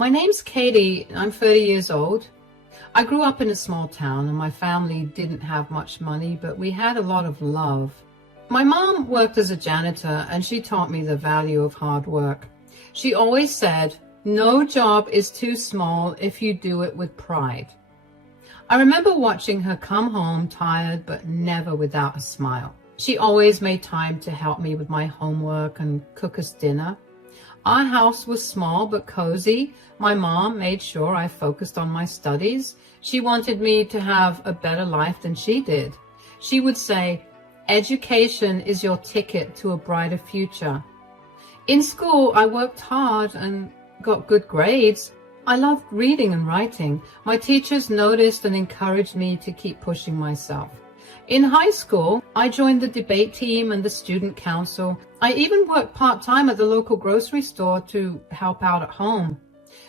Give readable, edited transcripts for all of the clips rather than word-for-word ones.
My name's Katie. I'm 30 years old. I grew up in a small town and my family didn't have much money, but we had a lot of love. My mom worked as a janitor and she taught me the value of hard work. She always said, "No job is too small if you do it with pride." I remember watching her come home tired but never without a smile. She always made time to help me with my homework and cook us dinner. Our house was small but cozy. My mom made sure I focused on my studies. She wanted me to have a better life than she did. She would say, "Education is your ticket to a brighter future." In school, I worked hard and got good grades. I loved reading and writing. My teachers noticed and encouraged me to keep pushing myself. In high school, I joined the debate team and the student council. I even worked part-time at the local grocery store to help out at home.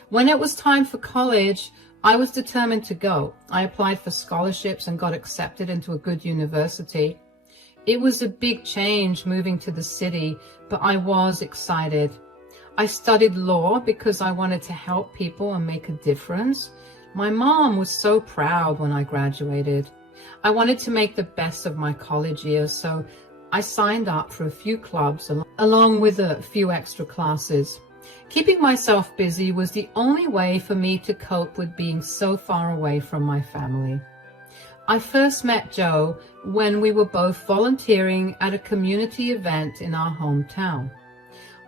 When it was time for college, I was determined to go. I applied for scholarships and got accepted into a good university. It was a big change moving to the city, but I was excited. I studied law because I wanted to help people and make a difference. My mom was so proud when I graduated. I wanted to make the best of my college years, so I signed up for a few clubs along with a few extra classes. Keeping myself busy was the only way for me to cope with being so far away from my family. I first met Joe when we were both volunteering at a community event in our hometown.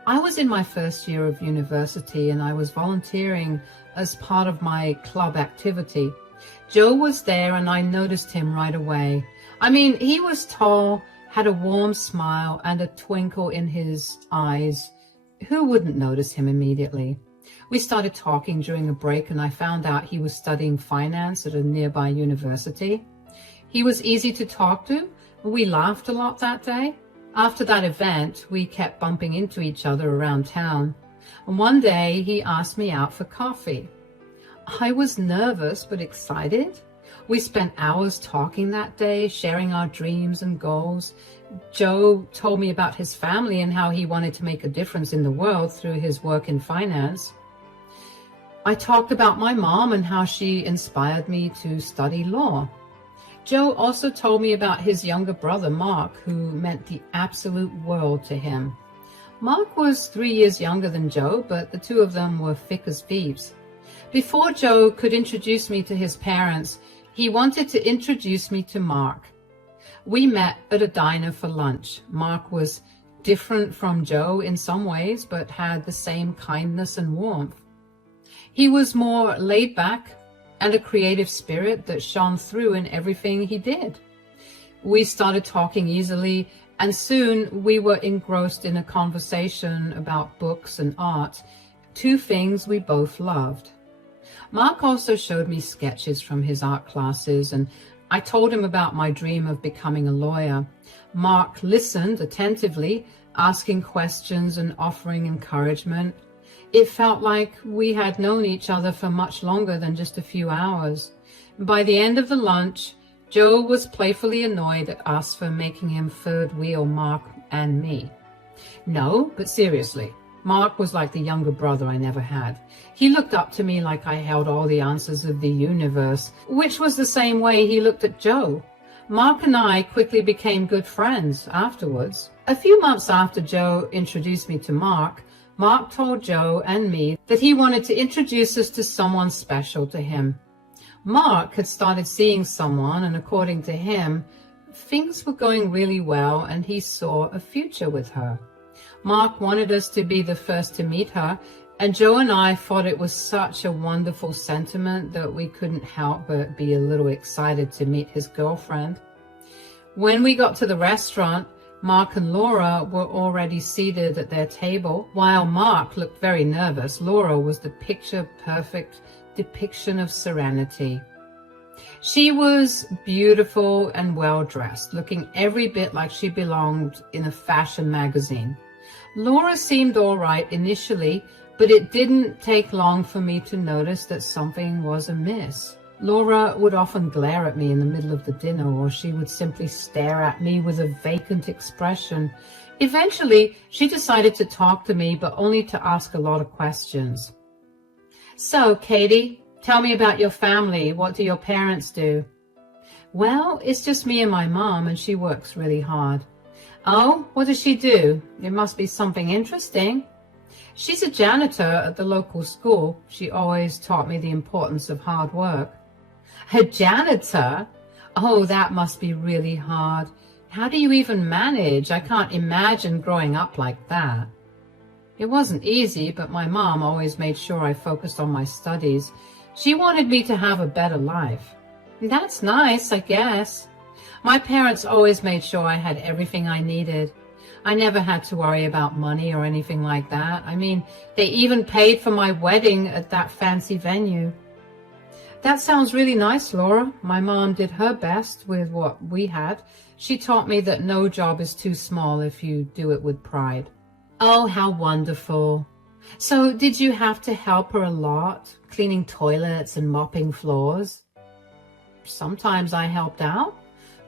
I was in my first year of university and I was volunteering as part of my club activity. Joe was there and I noticed him right away. I mean, he was tall, had a warm smile and a twinkle in his eyes. Who wouldn't notice him immediately? We started talking during a break and I found out he was studying finance at a nearby university. He was easy to talk to. We laughed a lot that day. After that event, we kept bumping into each other around town. And one day he asked me out for coffee. I was nervous but excited. We spent hours talking that day, sharing our dreams and goals. Joe told me about his family and how he wanted to make a difference in the world through his work in finance. I talked about my mom and how she inspired me to study law. Joe also told me about his younger brother, Mark, who meant the absolute world to him. Mark was 3 years younger than Joe, but the two of them were thick as thieves. Before Joe could introduce me to his parents, he wanted to introduce me to Mark. We met at a diner for lunch. Mark was different from Joe in some ways, but had the same kindness and warmth. He was more laid back and a creative spirit that shone through in everything he did. We started talking easily, and soon we were engrossed in a conversation about books and art, two things we both loved. Mark also showed me sketches from his art classes, and I told him about my dream of becoming a lawyer. Mark listened attentively, asking questions and offering encouragement. It felt like we had known each other for much longer than just a few hours. By the end of the lunch, Joe was playfully annoyed at us for making him third wheel Mark and me. No, but seriously, Mark was like the younger brother I never had. He looked up to me like I held all the answers of the universe, which was the same way he looked at Joe. Mark and I quickly became good friends afterwards. A few months after Joe introduced me to Mark, Mark told Joe and me that he wanted to introduce us to someone special to him. Mark had started seeing someone, and according to him, things were going really well and he saw a future with her. Mark wanted us to be the first to meet her, and Joe and I thought it was such a wonderful sentiment that we couldn't help but be a little excited to meet his girlfriend. When we got to the restaurant, Mark and Laura were already seated at their table. While Mark looked very nervous, Laura was the picture-perfect depiction of serenity. She was beautiful and well-dressed, looking every bit like she belonged in a fashion magazine. Laura seemed all right initially, but it didn't take long for me to notice that something was amiss. Laura would often glare at me in the middle of the dinner, or she would simply stare at me with a vacant expression. Eventually, she decided to talk to me, but only to ask a lot of questions. So, Katie, tell me about your family. What do your parents do? Well, it's just me and my mom, and she works really hard. Oh, what does she do? It must be something interesting. She's a janitor at the local school. She always taught me the importance of hard work. A janitor? Oh, that must be really hard. How do you even manage? I can't imagine growing up like that. It wasn't easy, but my mom always made sure I focused on my studies. She wanted me to have a better life. That's nice, I guess. My parents always made sure I had everything I needed. I never had to worry about money or anything like that. I mean, they even paid for my wedding at that fancy venue. That sounds really nice, Laura. My mom did her best with what we had. She taught me that no job is too small if you do it with pride. Oh, how wonderful. So did you have to help her a lot, cleaning toilets and mopping floors? Sometimes I helped out,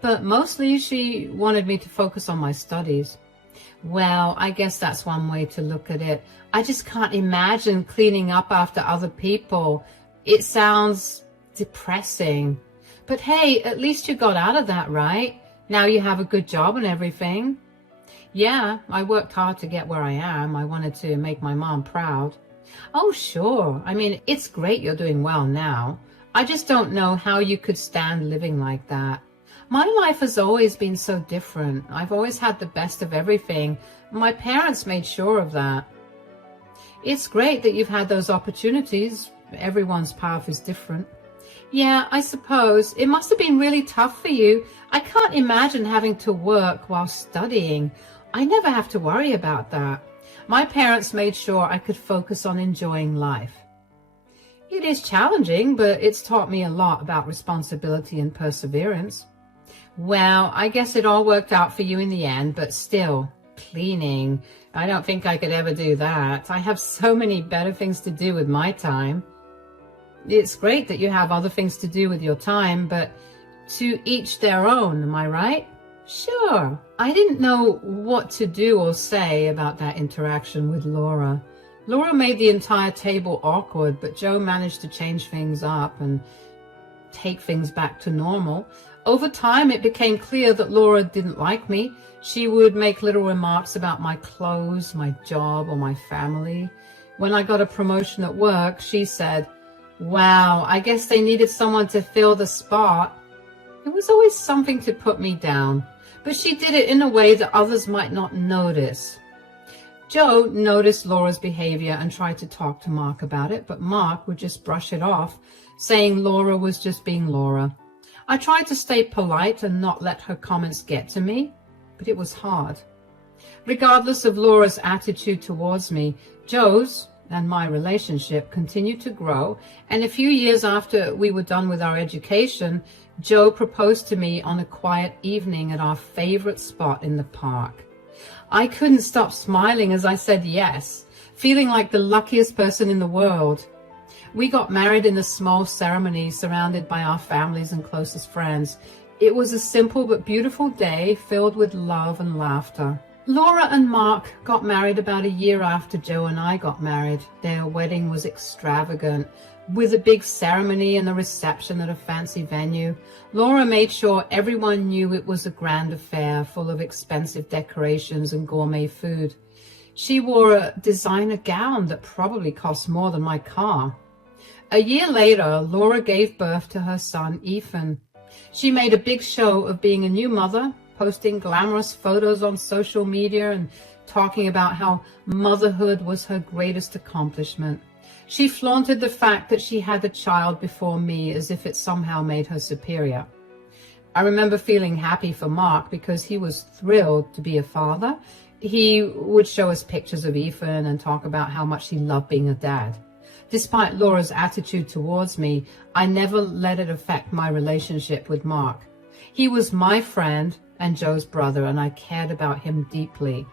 but mostly she wanted me to focus on my studies. Well, I guess that's one way to look at it. I just can't imagine cleaning up after other people. It sounds depressing. But hey, at least you got out of that, right? Now you have a good job and everything. Yeah, I worked hard to get where I am. I wanted to make my mom proud. Oh, sure. I mean, it's great you're doing well now. I just don't know how you could stand living like that. My life has always been so different. I've always had the best of everything. My parents made sure of that. It's great that you've had those opportunities. Everyone's path is different. Yeah, I suppose. It must have been really tough for you. I can't imagine having to work while studying. I never have to worry about that. My parents made sure I could focus on enjoying life. It is challenging, but it's taught me a lot about responsibility and perseverance. Well, I guess it all worked out for you in the end, but still, cleaning. I don't think I could ever do that. I have so many better things to do with my time. It's great that you have other things to do with your time, but to each their own, am I right? Sure. I didn't know what to do or say about that interaction with Laura. Laura made the entire table awkward, but Joe managed to change things up and take things back to normal. Over time, it became clear that Laura didn't like me. She would make little remarks about my clothes, my job, or my family. When I got a promotion at work, she said, "Wow, I guess they needed someone to fill the spot." It was always something to put me down, but she did it in a way that others might not notice. Joe noticed Laura's behavior and tried to talk to Mark about it, but Mark would just brush it off, saying Laura was just being Laura. I tried to stay polite and not let her comments get to me, but it was hard. Regardless of Laura's attitude towards me, Joe's and my relationship continued to grow, and a few years after we were done with our education, Joe proposed to me on a quiet evening at our favorite spot in the park. I couldn't stop smiling as I said yes, feeling like the luckiest person in the world. We got married in a small ceremony surrounded by our families and closest friends. It was a simple but beautiful day filled with love and laughter. Laura and Mark got married about a year after Joe and I got married. Their wedding was extravagant, with a big ceremony and a reception at a fancy venue. Laura made sure everyone knew it was a grand affair full of expensive decorations and gourmet food. She wore a designer gown that probably cost more than my car. A year later, Laura gave birth to her son, Ethan. She made a big show of being a new mother, posting glamorous photos on social media and talking about how motherhood was her greatest accomplishment. She flaunted the fact that she had a child before me as if it somehow made her superior. I remember feeling happy for Mark because he was thrilled to be a father. He would show us pictures of Ethan and talk about how much he loved being a dad. Despite Laura's attitude towards me, I never let it affect my relationship with Mark. He was my friend and Joe's brother, and I cared about him deeply.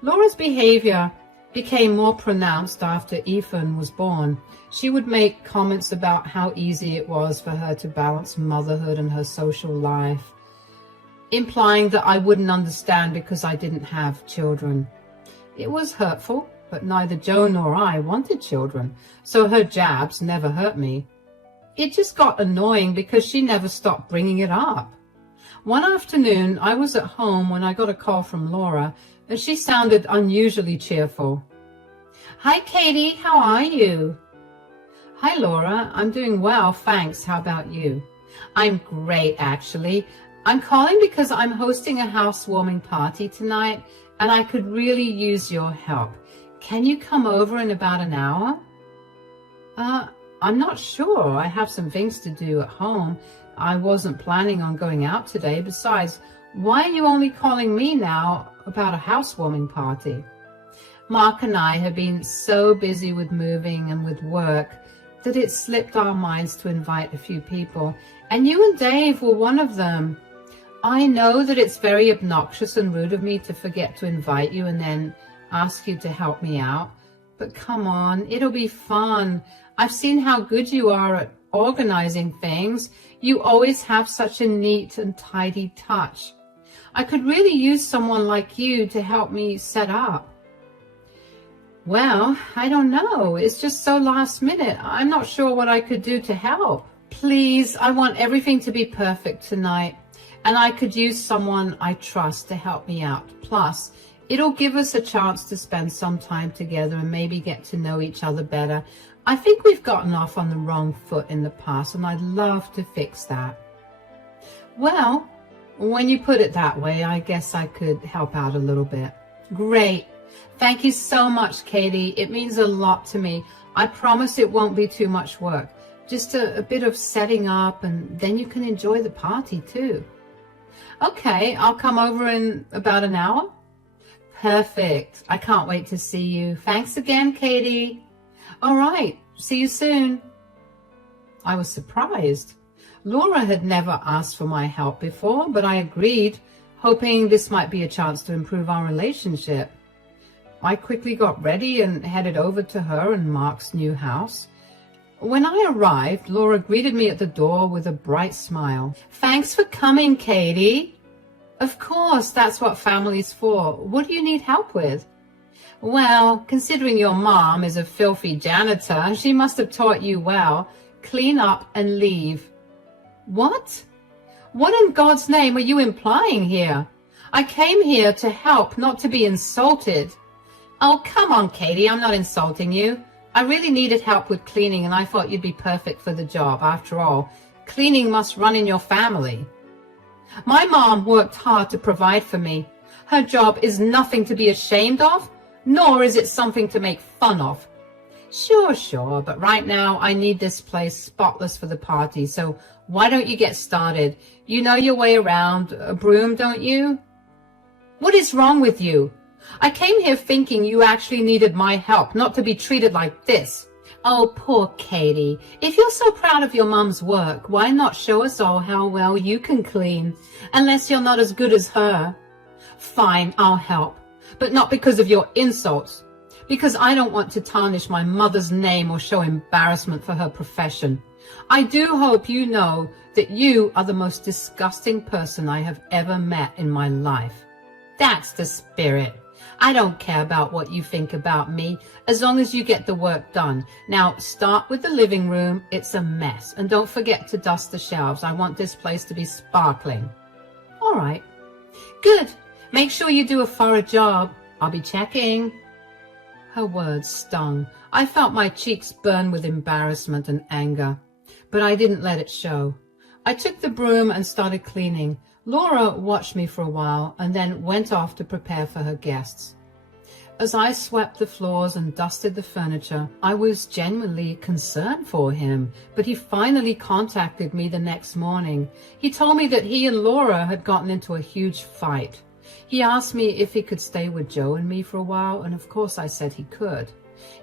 Laura's behavior became more pronounced after Ethan was born. She would make comments about how easy it was for her to balance motherhood and her social life, implying that I wouldn't understand because I didn't have children. It was hurtful, but neither Joe nor I wanted children, so her jabs never hurt me. It just got annoying because she never stopped bringing it up. One afternoon, I was at home when I got a call from Laura, and she sounded unusually cheerful. "Hi, Katie, how are you?" "Hi, Laura, I'm doing well, thanks. How about you?" "I'm great, actually. I'm calling because I'm hosting a housewarming party tonight, and I could really use your help. Can you come over in about an hour?" I'm not sure. I have some things to do at home. I wasn't planning on going out today. Besides, why are you only calling me now about a housewarming party?" Mark and I have been so busy with moving and with work that it slipped our minds to invite a few people, and you and Dave were one of them. I know that it's very obnoxious and rude of me to forget to invite you and then ask you to help me out, but come on, it'll be fun. I've seen how good you are at organizing things. You always have such a neat and tidy touch. I could really use someone like you to help me set up. Well, I don't know. It's just so last minute. I'm not sure what I could do to help. Please, I want everything to be perfect tonight, and I could use someone I trust to help me out. Plus, it'll give us a chance to spend some time together and maybe get to know each other better. I think we've gotten off on the wrong foot in the past, and I'd love to fix that. Well, when you put it that way, I guess I could help out a little bit. Great. Thank you so much, Katie. It means a lot to me. I promise it won't be too much work. Just a bit of setting up, and then you can enjoy the party too. Okay, I'll come over in about an hour. Perfect. I can't wait to see you. Thanks again, Katie. All right, see you soon. I was surprised. Laura had never asked for my help before, but I agreed, hoping this might be a chance to improve our relationship. I quickly got ready and headed over to her and Mark's new house. When I arrived, Laura greeted me at the door with a bright smile. "Thanks for coming, Katie." "Of course, that's what family's for. What do you need help with?" "Well, considering your mom is a filthy janitor, she must have taught you well. Clean up and leave." "What? What in God's name are you implying here? I came here to help, not to be insulted." "Oh, come on, Katie, I'm not insulting you. I really needed help with cleaning, and I thought you'd be perfect for the job. After all, cleaning must run in your family. My mom worked hard to provide for me. Her job is nothing to be ashamed of, nor is it something to make fun of." Sure, but right now I need this place spotless for the party, so why don't you get started? You know your way around a broom, don't you?" "What is wrong with you? I came here thinking you actually needed my help, not to be treated like this." "Oh, poor Katie. If you're so proud of your mom's work, why not show us all how well you can clean? Unless you're not as good as her." "Fine, I'll help. But not because of your insults. Because I don't want to tarnish my mother's name or show embarrassment for her profession. I do hope you know that you are the most disgusting person I have ever met in my life." "That's the spirit. I don't care about what you think about me, as long as you get the work done. Now, start with the living room. It's a mess. And don't forget to dust the shelves. I want this place to be sparkling." "All right." "Good. Make sure you do a thorough job. I'll be checking." Her words stung. I felt my cheeks burn with embarrassment and anger, but I didn't let it show. I took the broom and started cleaning. Laura watched me for a while and then went off to prepare for her guests. As I swept the floors and dusted the furniture, I was genuinely concerned for him, but he finally contacted me the next morning. He told me that he and Laura had gotten into a huge fight. He asked me if he could stay with Joe and me for a while, and of course I said he could.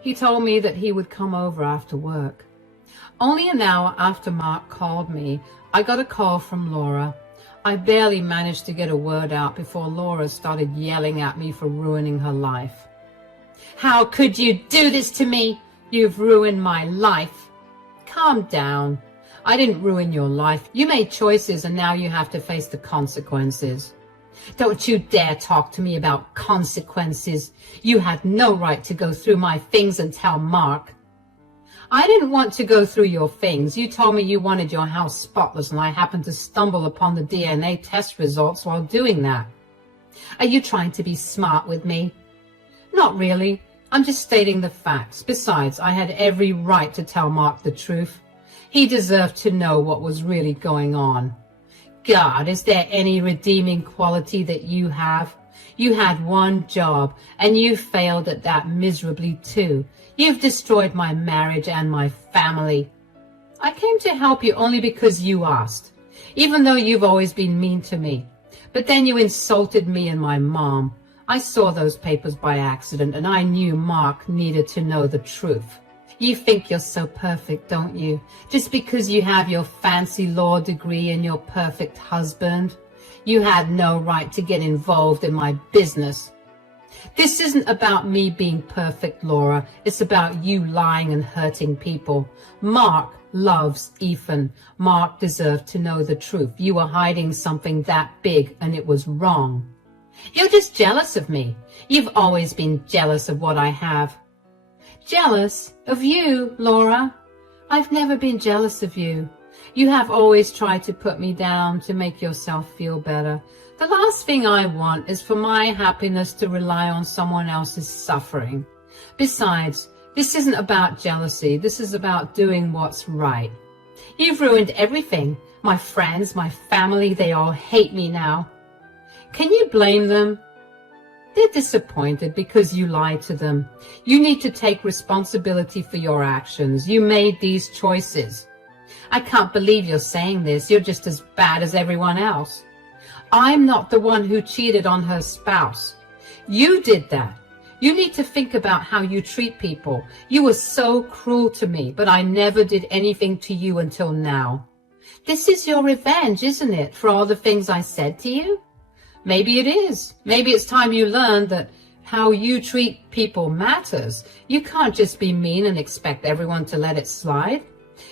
He told me that he would come over after work. Only an hour after Mark called me, I got a call from Laura. I barely managed to get a word out before Laura started yelling at me for ruining her life. "How could you do this to me? You've ruined my life." "Calm down. I didn't ruin your life. You made choices and now you have to face the consequences." Don't you dare talk to me about consequences. You had no right to go through my things and tell Mark. I didn't want to go through your things. You told me you wanted your house spotless, and I happened to stumble upon the DNA test results while doing that. Are you trying to be smart with me? Not really. I'm just stating the facts. Besides, I had every right to tell Mark the truth. He deserved to know what was really going on. God, is there any redeeming quality that you have? You had one job, and you failed at that miserably too. You've destroyed my marriage and my family. I came to help you only because you asked, even though you've always been mean to me. But then you insulted me and my mom. I saw those papers by accident, and I knew Mark needed to know the truth. You think you're so perfect, don't you? Just because you have your fancy law degree and your perfect husband. You had no right to get involved in my business. This isn't about me being perfect, Laura. It's about you lying and hurting people. Mark loves Ethan. Mark deserved to know the truth. You were hiding something that big, and it was wrong. You're just jealous of me. You've always been jealous of what I have. Jealous of you, Laura? I've never been jealous of you. You have always tried to put me down to make yourself feel better. The last thing I want is for my happiness to rely on someone else's suffering. Besides, this isn't about jealousy. This is about doing what's right. You've ruined everything. My friends, my family, they all hate me now. Can you blame them? They're disappointed because you lied to them. You need to take responsibility for your actions. You made these choices. I can't believe you're saying this. You're just as bad as everyone else. I'm not the one who cheated on her spouse. You did that. You need to think about how you treat people. You were so cruel to me, but I never did anything to you until now. This is your revenge, isn't it, for all the things I said to you? Maybe it is. Maybe it's time you learned that how you treat people matters. You can't just be mean and expect everyone to let it slide.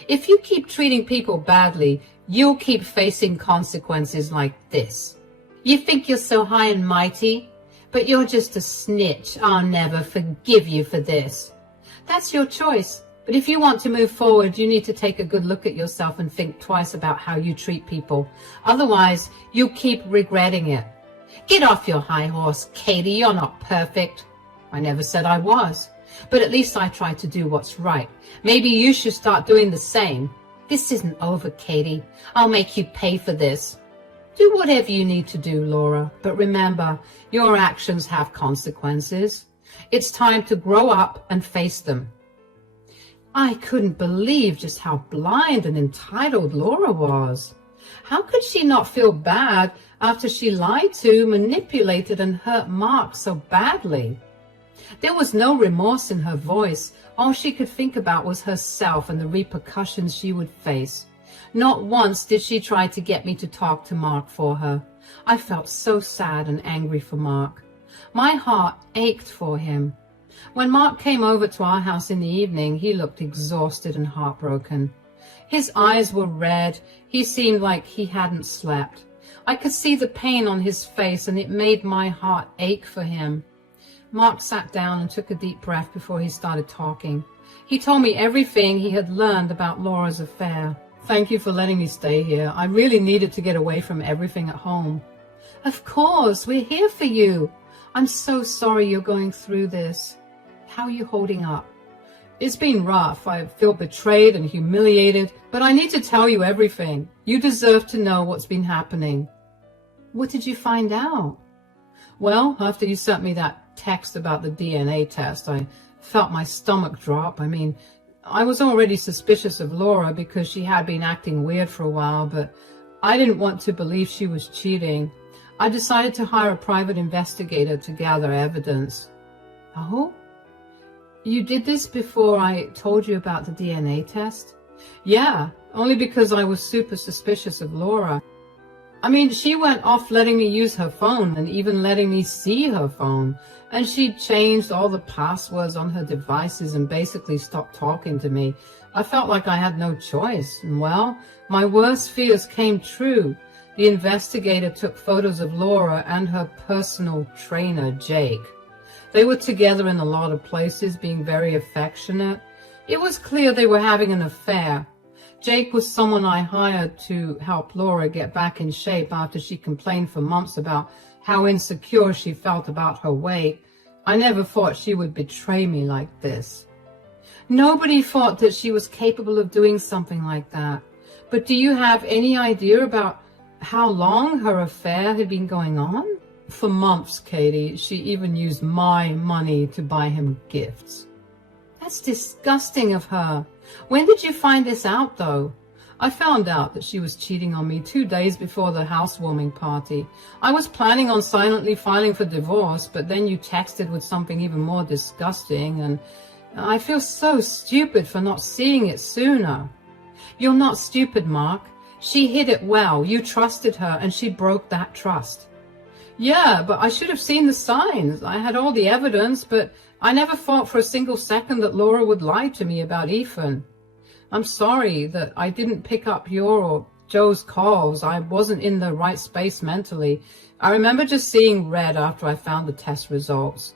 If you keep treating people badly, you'll keep facing consequences like this. You think you're so high and mighty, but you're just a snitch. I'll never forgive you for this. That's your choice. But if you want to move forward, you need to take a good look at yourself and think twice about how you treat people. Otherwise, you'll keep regretting it. Get off your high horse, Katie. You're not perfect. I never said I was. But at least I tried to do what's right. Maybe you should start doing the same. This isn't over, Katie. I'll make you pay for this. Do whatever you need to do, Laura. But remember, your actions have consequences. It's time to grow up and face them. I couldn't believe just how blind and entitled Laura was. How could she not feel bad after she lied to, manipulated, and hurt Mark so badly? There was no remorse in her voice. All she could think about was herself and the repercussions she would face. Not once did she try to get me to talk to Mark for her. I felt so sad and angry for Mark. My heart ached for him. When Mark came over to our house in the evening, he looked exhausted and heartbroken. His eyes were red. He seemed like he hadn't slept. I could see the pain on his face, and it made my heart ache for him. Mark sat down and took a deep breath before he started talking. He told me everything he had learned about Laura's affair. Thank you for letting me stay here. I really needed to get away from everything at home. Of course, we're here for you. I'm so sorry you're going through this. How are you holding up? It's been rough. I feel betrayed and humiliated, but I need to tell you everything. You deserve to know what's been happening. What did you find out? Well, after you sent me that text about the DNA test, I felt my stomach drop. I mean, I was already suspicious of Laura because she had been acting weird for a while, but I didn't want to believe she was cheating. I decided to hire a private investigator to gather evidence. Oh? You did this before I told you about the DNA test? Yeah, only because I was super suspicious of Laura. I mean, she went off letting me use her phone and even letting me see her phone. And she changed all the passwords on her devices and basically stopped talking to me. I felt like I had no choice. And well, my worst fears came true. The investigator took photos of Laura and her personal trainer, Jake. They were together in a lot of places, being very affectionate. It was clear they were having an affair. Jake was someone I hired to help Laura get back in shape after she complained for months about how insecure she felt about her weight. I never thought she would betray me like this. Nobody thought that she was capable of doing something like that. But do you have any idea about how long her affair had been going on? For months, Katie. She even used my money to buy him gifts. That's disgusting of her. When did you find this out, though? I found out that she was cheating on me 2 days before the housewarming party. I was planning on silently filing for divorce, but then you texted with something even more disgusting, and I feel so stupid for not seeing it sooner. You're not stupid, Mark. She hid it well. You trusted her, and she broke that trust. Yeah, but I should have seen the signs. I had all the evidence, but I never thought for a single second that Laura would lie to me about Ethan. I'm sorry that I didn't pick up your or Joe's calls. I wasn't in the right space mentally. I remember just seeing red after I found the test results.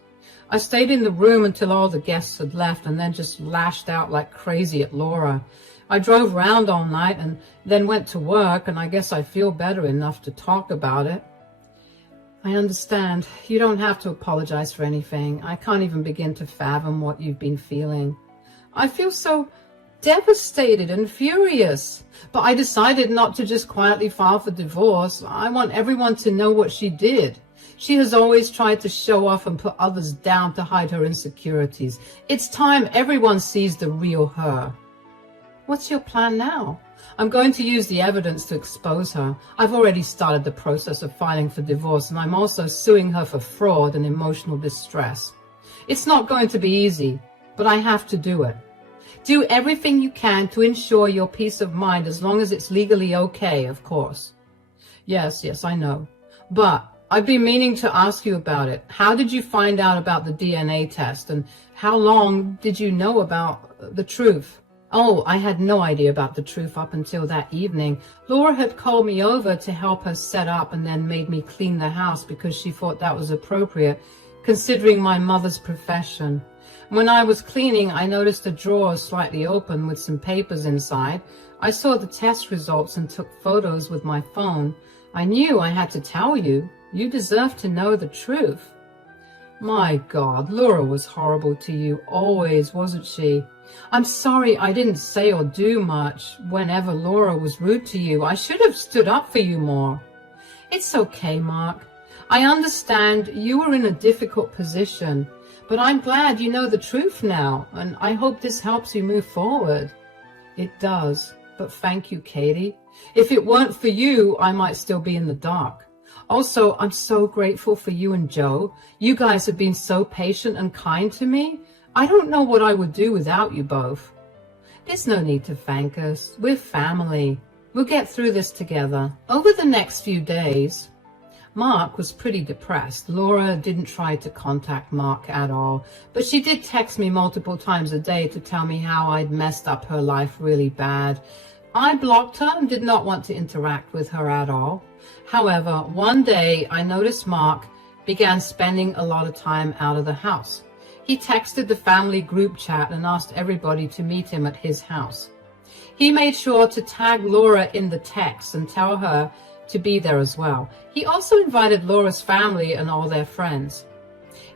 I stayed in the room until all the guests had left and then just lashed out like crazy at Laura. I drove around all night and then went to work, and I guess I feel better enough to talk about it. I understand. You don't have to apologize for anything. I can't even begin to fathom what you've been feeling. I feel so devastated and furious. But I decided not to just quietly file for divorce. I want everyone to know what she did. She has always tried to show off and put others down to hide her insecurities. It's time everyone sees the real her. What's your plan now? I'm going to use the evidence to expose her. I've already started the process of filing for divorce, and I'm also suing her for fraud and emotional distress. It's not going to be easy, but I have to do it. Do everything you can to ensure your peace of mind, as long as it's legally okay, of course. Yes, I know. But I've been meaning to ask you about it. How did you find out about the DNA test, and how long did you know about the truth? Oh, I had no idea about the truth up until that evening. Laura had called me over to help her set up and then made me clean the house because she thought that was appropriate, considering my mother's profession. When I was cleaning, I noticed a drawer slightly open with some papers inside. I saw the test results and took photos with my phone. I knew I had to tell you. You deserve to know the truth. My God, Laura was horrible to you, always, wasn't she? I'm sorry I didn't say or do much whenever Laura was rude to you. I should have stood up for you more. It's okay, Mark. I understand you were in a difficult position, but I'm glad you know the truth now, and I hope this helps you move forward. It does, but thank you, Katie. If it weren't for you, I might still be in the dark. Also, I'm so grateful for you and Joe. You guys have been so patient and kind to me. I don't know what I would do without you both. There's no need to thank us. We're family. We'll get through this together. Over the next few days, Mark was pretty depressed. Laura didn't try to contact Mark at all, but she did text me multiple times a day to tell me how I'd messed up her life really bad. I blocked her and did not want to interact with her at all. However, one day I noticed Mark began spending a lot of time out of the house. He texted the family group chat and asked everybody to meet him at his house. He made sure to tag Laura in the text and tell her to be there as well. He also invited Laura's family and all their friends.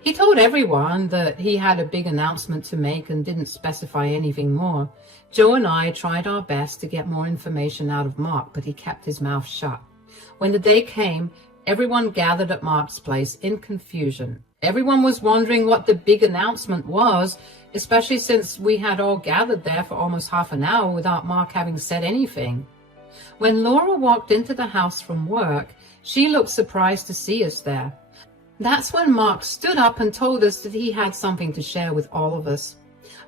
He told everyone that he had a big announcement to make and didn't specify anything more. Joe and I tried our best to get more information out of Mark, but he kept his mouth shut. When the day came, everyone gathered at Mark's place in confusion. Everyone was wondering what the big announcement was, especially since we had all gathered there for almost half an hour without Mark having said anything. When Laura walked into the house from work, she looked surprised to see us there. That's when Mark stood up and told us that he had something to share with all of us.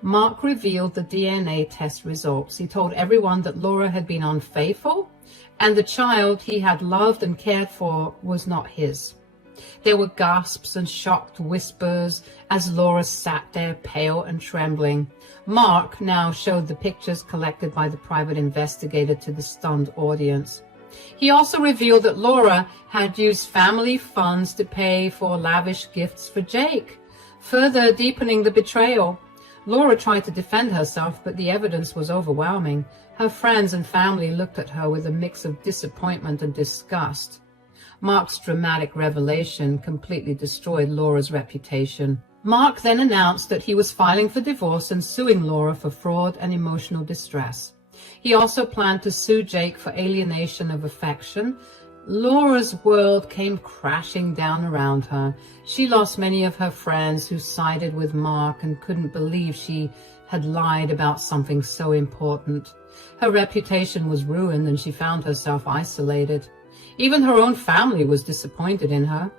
Mark revealed the DNA test results. He told everyone that Laura had been unfaithful, and the child he had loved and cared for was not his. There were gasps and shocked whispers as Laura sat there pale and trembling. Mark now showed the pictures collected by the private investigator to the stunned audience. He also revealed that Laura had used family funds to pay for lavish gifts for Jake, further deepening the betrayal. Laura tried to defend herself, but the evidence was overwhelming. Her friends and family looked at her with a mix of disappointment and disgust. Mark's dramatic revelation completely destroyed Laura's reputation. Mark then announced that he was filing for divorce and suing Laura for fraud and emotional distress. He also planned to sue Jake for alienation of affection. Laura's world came crashing down around her. She lost many of her friends who sided with Mark and couldn't believe she had lied about something so important. Her reputation was ruined and she found herself isolated. Even her own family was disappointed in her.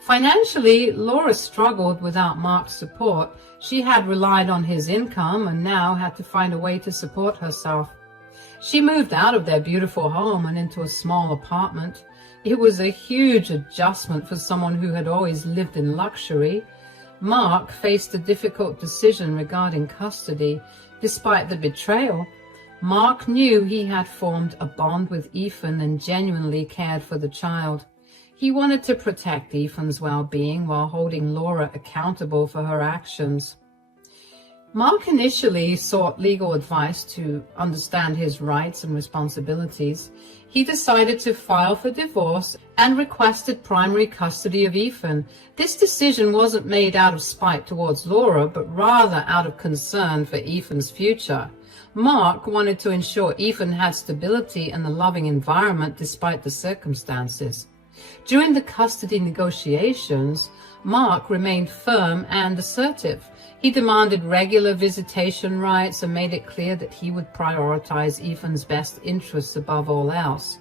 Financially, Laura struggled without Mark's support. She had relied on his income and now had to find a way to support herself. She moved out of their beautiful home and into a small apartment. It was a huge adjustment for someone who had always lived in luxury. Mark faced a difficult decision regarding custody. Despite the betrayal, Mark knew he had formed a bond with Ethan and genuinely cared for the child. He wanted to protect Ethan's well-being while holding Laura accountable for her actions. Mark initially sought legal advice to understand his rights and responsibilities. He decided to file for divorce and requested primary custody of Ethan. This decision wasn't made out of spite towards Laura, but rather out of concern for Ethan's future. Mark wanted to ensure Ethan had stability and a loving environment despite the circumstances. During the custody negotiations, Mark remained firm and assertive. He demanded regular visitation rights and made it clear that he would prioritize Ethan's best interests above all else.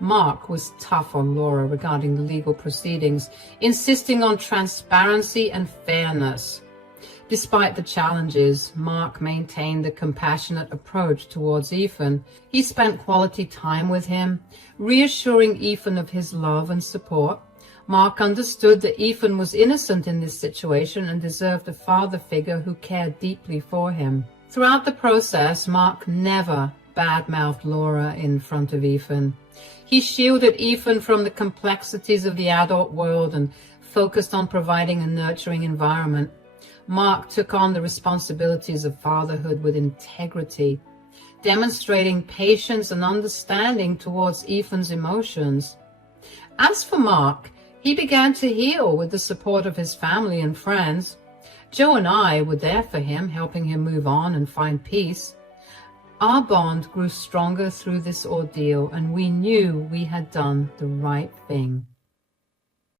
Mark was tough on Laura regarding the legal proceedings, insisting on transparency and fairness. Despite the challenges, Mark maintained a compassionate approach towards Ethan. He spent quality time with him, reassuring Ethan of his love and support. Mark understood that Ethan was innocent in this situation and deserved a father figure who cared deeply for him. Throughout the process, Mark never badmouthed Laura in front of Ethan. He shielded Ethan from the complexities of the adult world and focused on providing a nurturing environment. Mark took on the responsibilities of fatherhood with integrity, demonstrating patience and understanding towards Ethan's emotions. As for Mark, he began to heal with the support of his family and friends. Joe and I were there for him, helping him move on and find peace. Our bond grew stronger through this ordeal, and we knew we had done the right thing.